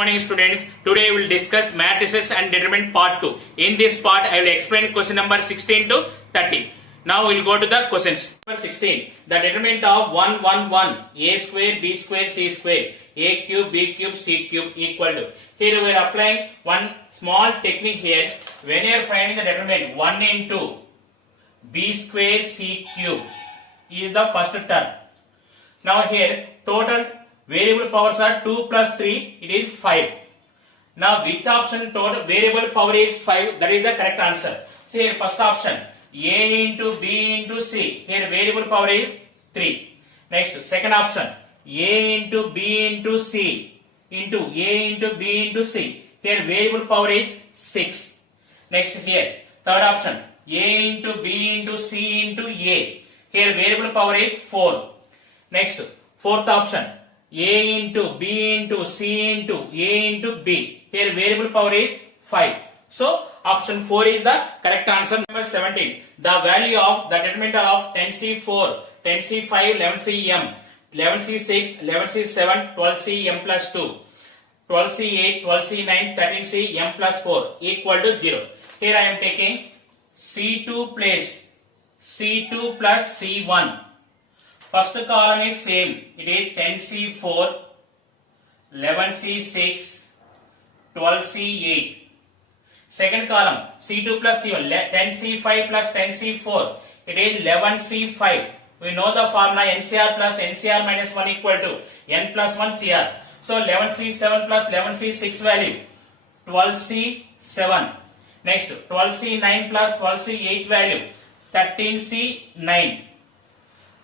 morning students. Today we will discuss matrices and determinant part 2. In this part I will explain question number 16 to 30. Now we will go to the questions. Number 16. The determinant of 1 1 1 a square b square c square a cube b cube c cube equal to. Here we are applying one small technique here. When you are finding the determinant 1 into b square c cube is the first term. Now here total variable powers are 2 plus 3, it is 5. Now which option total variable power is 5? That is the correct answer. See here first option a into b into c. Here variable power is 3. Next second option a into b into c into a into b into c. Here variable power is 6. Next here third option a into b into c into a. Here variable power is 4. Next fourth option a into b into c into a into b. Here variable power is 5. So option 4 is the correct answer. Number 17. The value of the determinant of 10C4, 10C5, 11CM, 11C6, 11C7, 12CM plus 2, 12C8, 12C9, 13CM plus 4 equal to 0. Here I am taking C2 plus C2 plus C1. First column is same. It is 10C4, 11C6, 12C8. Second column C2 plus C1, 10C5 plus 10C4. It is 11C5. We know the formula NCR plus NCR minus 1 equal to N plus 1 CR. So 11C7 plus 11C6 value 12C7. Next 12C9 plus 12C8 value 13C9.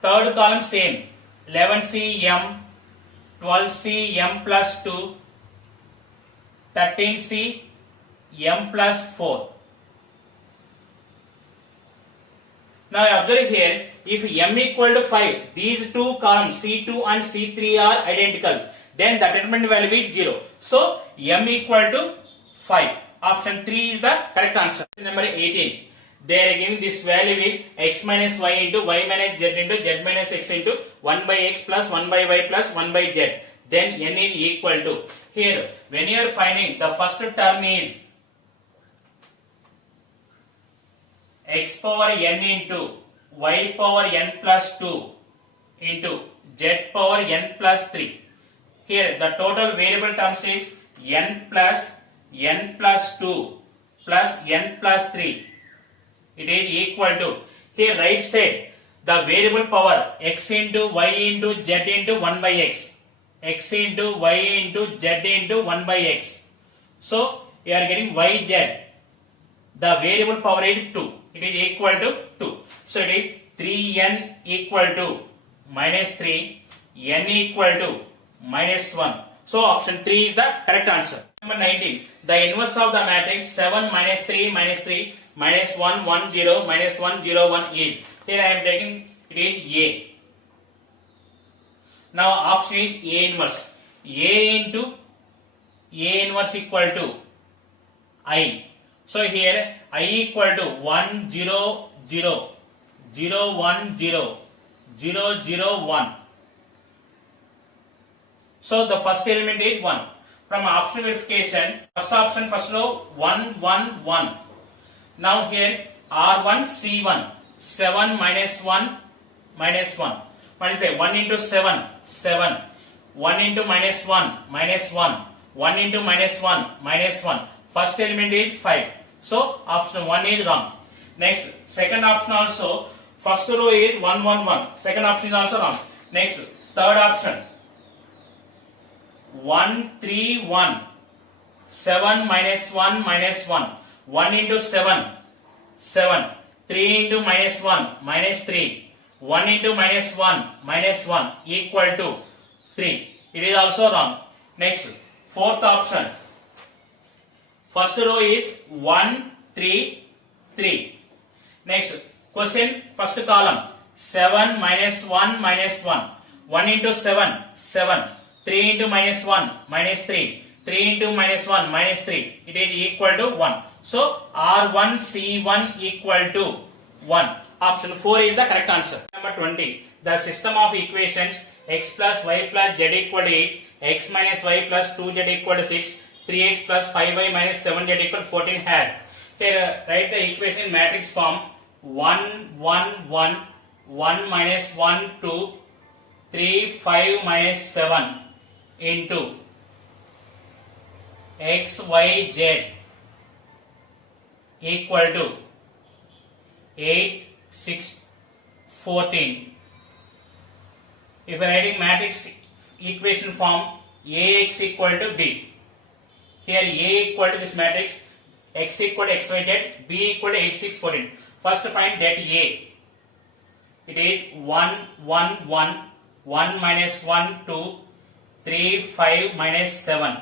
Third column same 11CM, 12CM plus 2, 13CM plus 4. Now observe here, if M equal to 5, these two columns C2 and C3 are identical, then the determinant value is 0. So M equal to 5. Option 3 is the correct answer. Number 18. They are giving this value is x minus y into y minus z into z minus x into 1 by x plus 1 by y plus 1 by z. Then n is equal to. Here, when you are finding the first term is x power n into y power n plus 2 into z power n plus 3. Here, the total variable terms is n plus 2 plus n plus 3. It is equal to, here right side, the variable power x into y into z into 1 by x. X into y into z into 1 by x. So, you are getting yz. The variable power is 2. It is equal to 2. So, it is 3n equal to minus 3, n equal to minus 1. So, option 3 is the correct answer. Number 19. The inverse of the matrix 7 minus 3 minus 3 minus 1 1 0 minus 1 0 1 is. Here I am taking it is A. Now option is A inverse. A into A inverse equal to I. So here I equal to 1 0 0 0 1 0 0 0 1. So the first element is 1. From option verification, first option first row 1 1 1. Now here R1 C1 7 minus 1 minus 1. Multiply 1 into 7 7. 1 into minus 1 minus 1. 1 into minus 1 minus 1. First element is 5. So option 1 is wrong. Next second option also, first row is 1 1 1. Second option is also wrong. Next third option 1 3 1. 7 minus 1 minus 1. 1 into 7 7. 3 into minus 1 minus 3. 1 into minus 1 minus 1 equal to 3. It is also wrong. Next fourth option, first row is 1 3 3. Next question, first column 7 minus 1 minus 1. 1 into 7 7. 3 into minus 1 minus 3. 3 into minus 1 minus 3. It is equal to 1. So R1 C1 equal to 1. Option 4 is the correct answer. Number 20. The system of equations x plus y plus z equal to 8, x minus y plus 2z equal to 6, 3x plus 5y minus 7z equal to 14 has. Here write the equation in matrix form. 1 1 1 1 minus 1 2 3 5 minus 7 into x y z equal to 8 6 14. If I writing matrix equation form, Ax equal to B. Here A equal to this matrix, x equal to xyz, B equal to 8 6 14. First find that A. It is 1 1 1 1 minus 1 2 3 5 minus 7.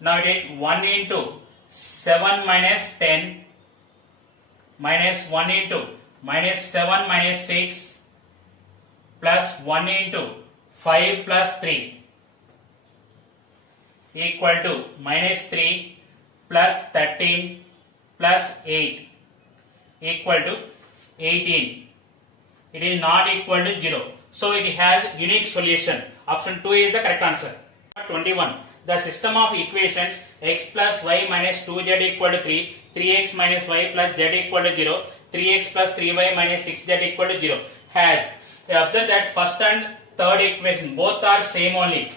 Now it is 1 into 7 minus 10 minus 1 into minus 7 minus 6 plus 1 into 5 plus 3 equal to minus 3 plus 13 plus 8 equal to 18. It is not equal to 0. So it has unique solution. Option 2 is the correct answer. 21. The system of equations x plus y minus 2z equal to 3, 3x minus y plus z equal to 0, 3x plus 3y minus 6z equal to 0 has. Observe that first and third equation both are same only.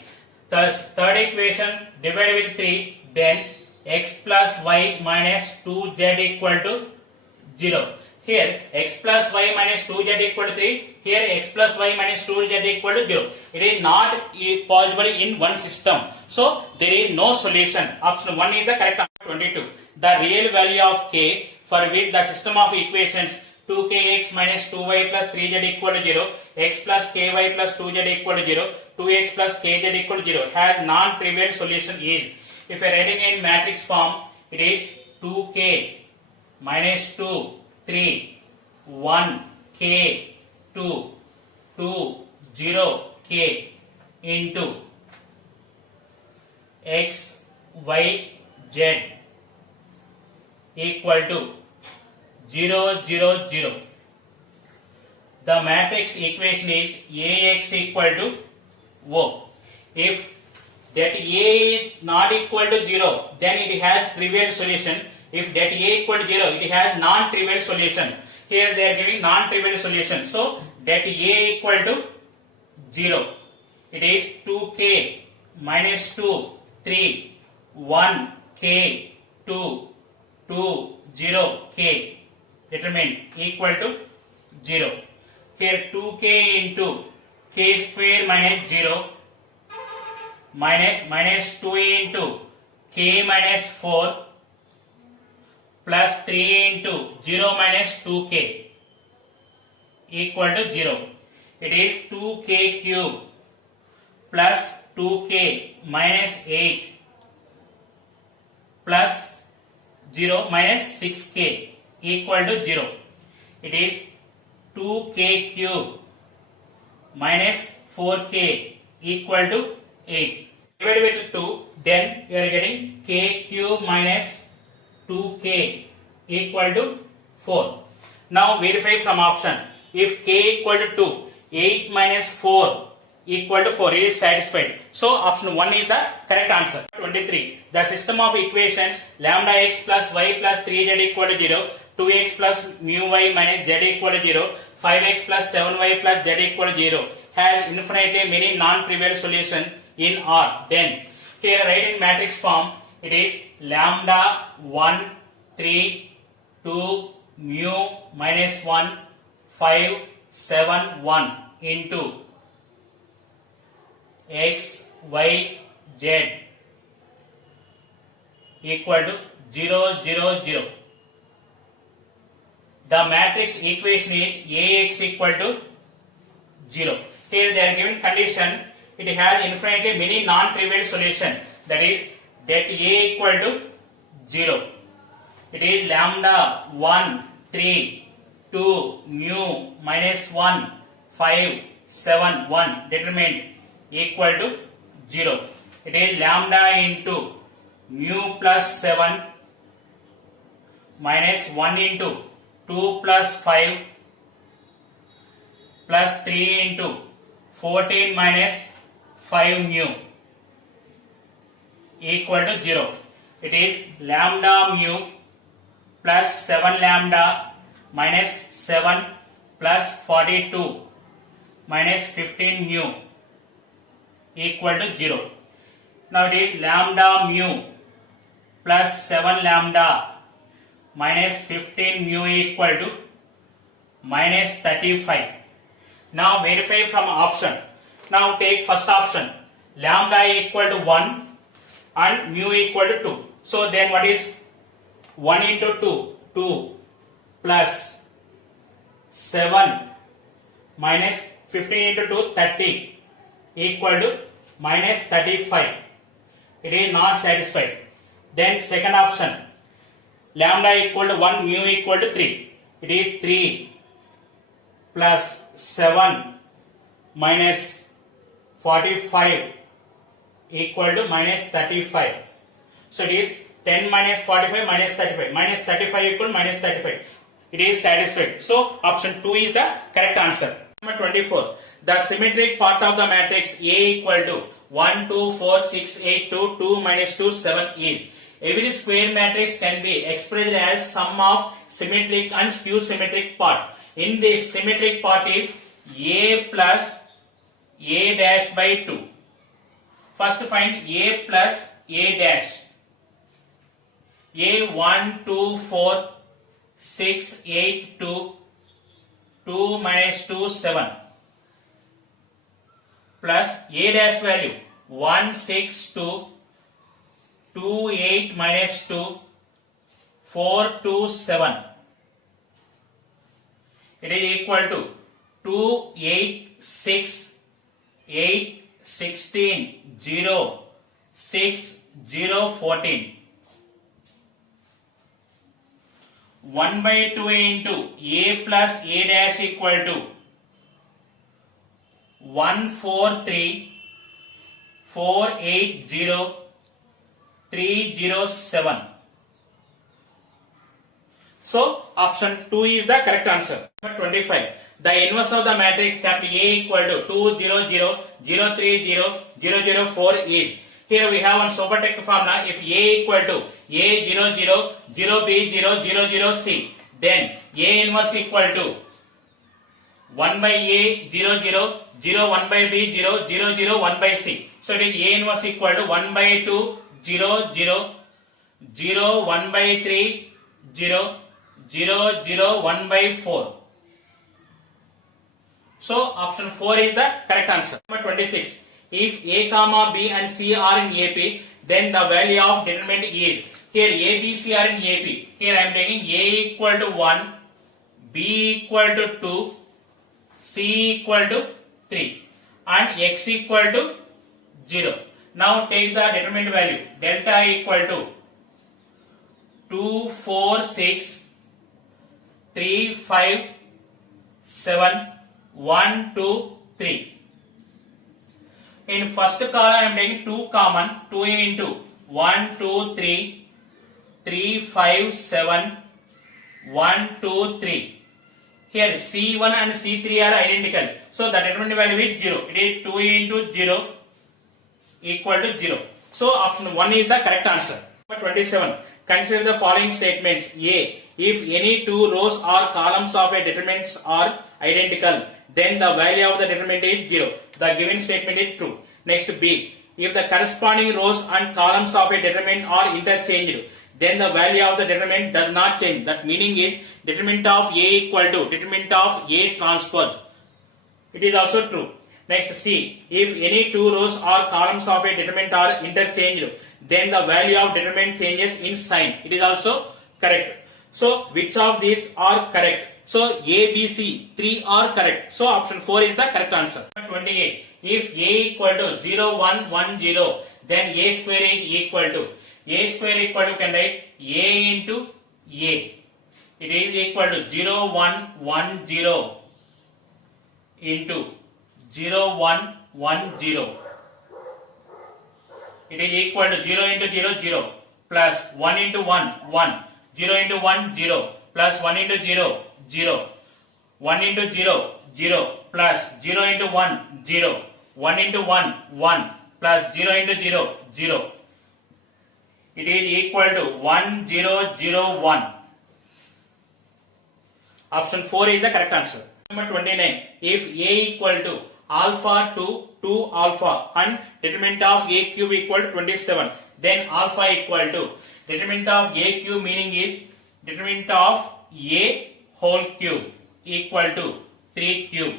The third equation divided with 3, then x plus y minus 2z equal to 0. Here x plus y minus 2z equal to 3, here x plus y minus 2z equal to 0. It is not possible in one system. So there is no solution. Option 1 is the correct answer. 22. The real value of k for which the system of equations 2kx minus 2y plus 3z equal to 0, x plus ky plus 2z equal to 0, 2x plus kz equal to 0 has non-trivial solution is. If you are writing in matrix form, it is 2k minus 2 3 1 k 2 2 0 k into x y z equal to 0 0 0. The matrix equation is Ax equal to O. If that A is not equal to 0, then it has trivial solution. If that A equal to 0, it has non-trivial solution. Here they are giving non-trivial solution. So that A equal to 0. It is 2k minus 2 3 1 k 2 2 0 k determined equal to 0. Here 2k into k square minus 0 minus 2 into k minus 4 plus 3 into 0 minus 2k equal to 0. It is 2k cube plus 2k minus 8 plus 0 minus 6k equal to 0. It is 2k cube minus 4k equal to 8. Divided with 2, then you are getting k cube minus 2k equal to 4. Now verify from option. If k equal to 2, 8 minus 4 equal to 4, it is satisfied. So option 1 is the correct answer. 23. The system of equations lambda x plus y plus 3z equal to 0, 2x plus mu y minus z equal to 0, 5x plus 7y plus z equal to 0 has infinitely many non-trivial solutions in R. Then here write in matrix form, it is lambda 1 3 2 mu minus 1 5 7 1 into x y z equal to 0 0 0. The matrix equation is Ax equal to 0. Here they are given condition, it has infinitely many non-trivial solution, that is that A equal to 0. It is lambda 1 3 2 mu minus 1 5 7 1 determined equal to 0. It is lambda into mu plus 7 minus 1 into 2 plus 5 plus 3 into 14 minus 5 mu equal to 0. It is lambda mu plus 7 lambda minus 7 plus 42 minus 15 mu equal to 0. Now it is lambda mu plus 7 lambda minus 15 mu equal to minus 35. Now verify from option. Now take first option, lambda equal to 1 and mu equal to 2. So then what is 1 into 2? 2 plus 7 minus 15 into 2, 30 equal to minus 35. It is not satisfied. Then second option, lambda equal to 1, mu equal to 3. It is 3 plus 7 minus 45 equal to minus 35. So it is 10 minus 45 minus 35. Minus 35 equal to minus 35. It is satisfied. So option 2 is the correct answer. Number 24. The symmetric part of the matrix A equal to 1, 2, 4, 6, 8, 2, 2 minus 2, 7 is. Every square matrix can be expressed as sum of symmetric and skew symmetric part. In this, symmetric part is A plus A dash by 2. First find A plus A dash. A 1, 2, 4, 6, 8, 2, 2 minus 2, 7 plus A dash value 1, 6, 2, 2, 8 minus 2, 4, 2, 7. It is equal to 2, 8, 6, 8, 16, 0, 6, 0, 14. 1 by 2 into A plus A dash equal to 1, 4, 3, 4, 8, 0, 3, 0, 7. So option 2 is the correct answer. Number 25. The inverse of the matrix capital A equal to 2, 0, 0, 0, 3, 0, 0, 0, 4 is. Here we have one supertext formula. If A equal to A 0, 0, 0, B 0, 0, 0, C, then A inverse equal to 1 by A 0, 0, 0, 1 by B 0, 0, 0, 1 by C. So it is A inverse equal to 1 by 2, 0, 0, 0, 1 by 3, 0, 0, 0, 1 by 4. So option 4 is the correct answer. Number 26. If A comma B and C are in AP, then the value of determinant is. Here A, B, C are in AP. Here I am taking A equal to 1, B equal to 2, C equal to 3 and X equal to 0. Now take the determinant value. Delta equal to 2, 4, 6, 3, 5, 7, 1, 2, 3. In first column I am taking 2 common, 2 into 1, 2, 3, 3, 5, 7, 1, 2, 3. Here C1 and C3 are identical. So the determinant value is 0. It is 2 into 0 equal to 0. So option 1 is the correct answer. Number 27. Consider the following statements. A. If any two rows or columns of a determinant are identical, then the value of the determinant is 0. The given statement is true. Next B. If the corresponding rows and columns of a determinant are interchanged, then the value of the determinant does not change. That meaning is determinant of A equal to determinant of A transpose. It is also true. Next C. If any two rows or columns of a determinant are interchanged, then the value of determinant changes in sign. It is also correct. So which of these are correct? So A, B, C, 3 are correct. So option 4 is the correct answer. 28. If A equal to 0, 1, 1, 0, then A square is equal to. A square equal to, can write A into A. It is equal to 0, 1, 1, 0 into 0, 1, 1, 0. It is equal to 0 into 0, 0 plus 1 into 1, 1. 0 into 1, 0 plus 1 into 0, 0. 1 into 0, 0 plus 0 into 1, 0. 1 into 1, 1 plus 0 into 0, 0. It is equal to 1, 0, 0, 1. Option 4 is the correct answer. Number 29. If A equal to alpha to 2 alpha and determinant of A cube equal to 27, then alpha equal to determinant of A cube meaning is determinant of A whole cube equal to 3 cube.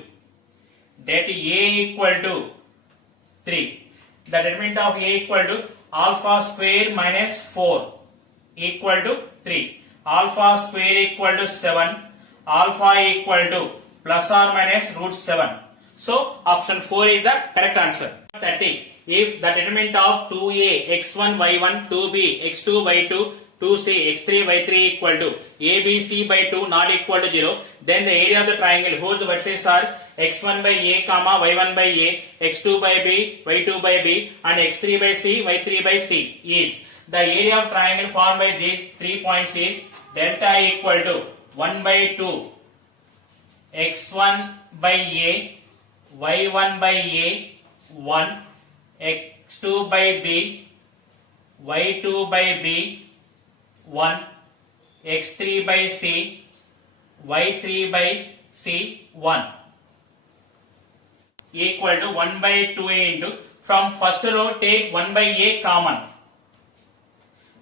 That A equal to 3. The determinant of A equal to alpha square minus 4 equal to 3. Alpha square equal to 7. Alpha equal to plus or minus root 7. So option 4 is the correct answer. 30. If the determinant of 2a x1 y1 2b x2 y2 2c x3 y3 equal to abc by 2 not equal to 0, then the area of the triangle whose vertices are x1 by a comma y1 by a x2 by b y2 by b and x3 by c y3 by c is the area of triangle formed by these 3 points is delta equal to 1 by 2 x1 by a y1 by a 1 x2 by b y2 by b 1 x3 by c y3 by c 1 equal to 1 by 2a into, from first row take 1 by a common,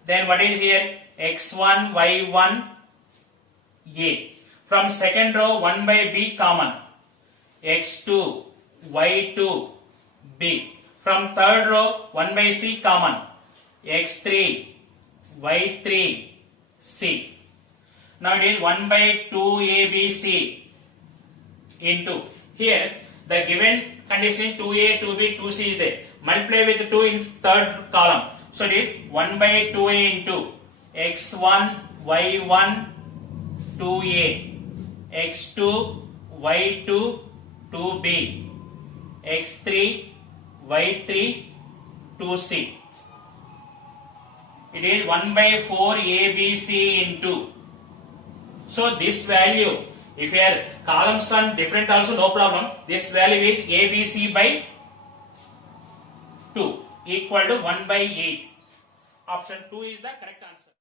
then what is here x1 y1 a, from second row 1 by b common x2 y2 b, from third row 1 by c common x3 y3 c. Now it is 1 by 2 abc into, here the given condition 2a 2b 2c is there, multiply with 2 in third column, so it is 1 by 2a into x1 y1 2a x2 y2 2b x3 y3 2c. It is 1 by 4 abc into, so this value, if your columns are different also no problem, this value is abc by 2 equal to 1 by 8. Option 2 is the correct answer.